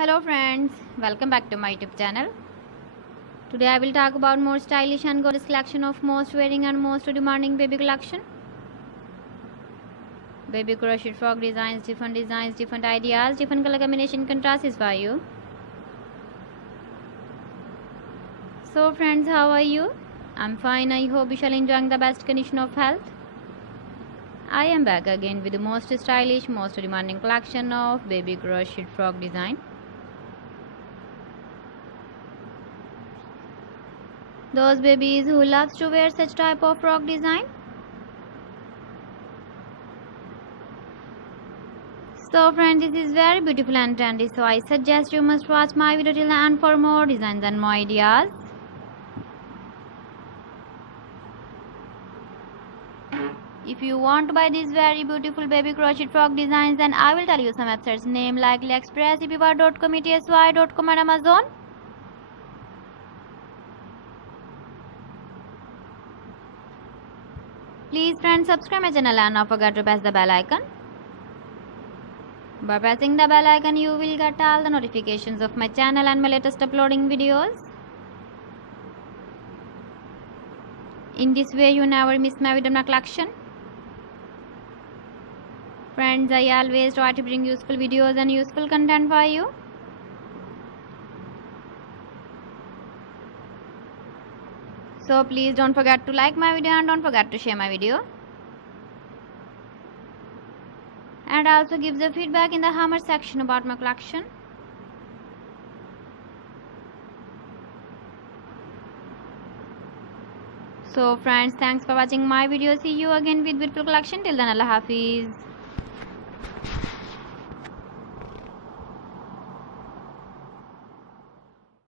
Hello friends, welcome back to my YouTube channel. Today I will talk about more stylish and gorgeous collection of most wearing and most demanding baby collection. Baby crochet frog designs, different ideas, different color combination contrasts for you. So friends, how are you? I'm fine. I hope you shall enjoying the best condition of health. I am back again with the most stylish, most demanding collection of baby crochet frog design. Those babies who loves to wear such type of frog design. So friends, this is very beautiful and trendy, so I suggest you must watch my video till the end for more designs and more ideas. If you want to buy these very beautiful baby crochet frog designs, then I will tell you some websites name like AliExpress, eBay.com, etsy.com and Amazon. Please friends, subscribe my channel and not forget to press the bell icon. By pressing the bell icon, you will get all the notifications of my channel and my latest uploading videos. In this way, you never miss my video collection. Friends, I always try to bring useful videos and useful content for you. So please don't forget to like my video and don't forget to share my video. And also give the feedback in the comment section about my collection. So friends, thanks for watching my video. See you again with beautiful collection. Till then, Allah Hafiz.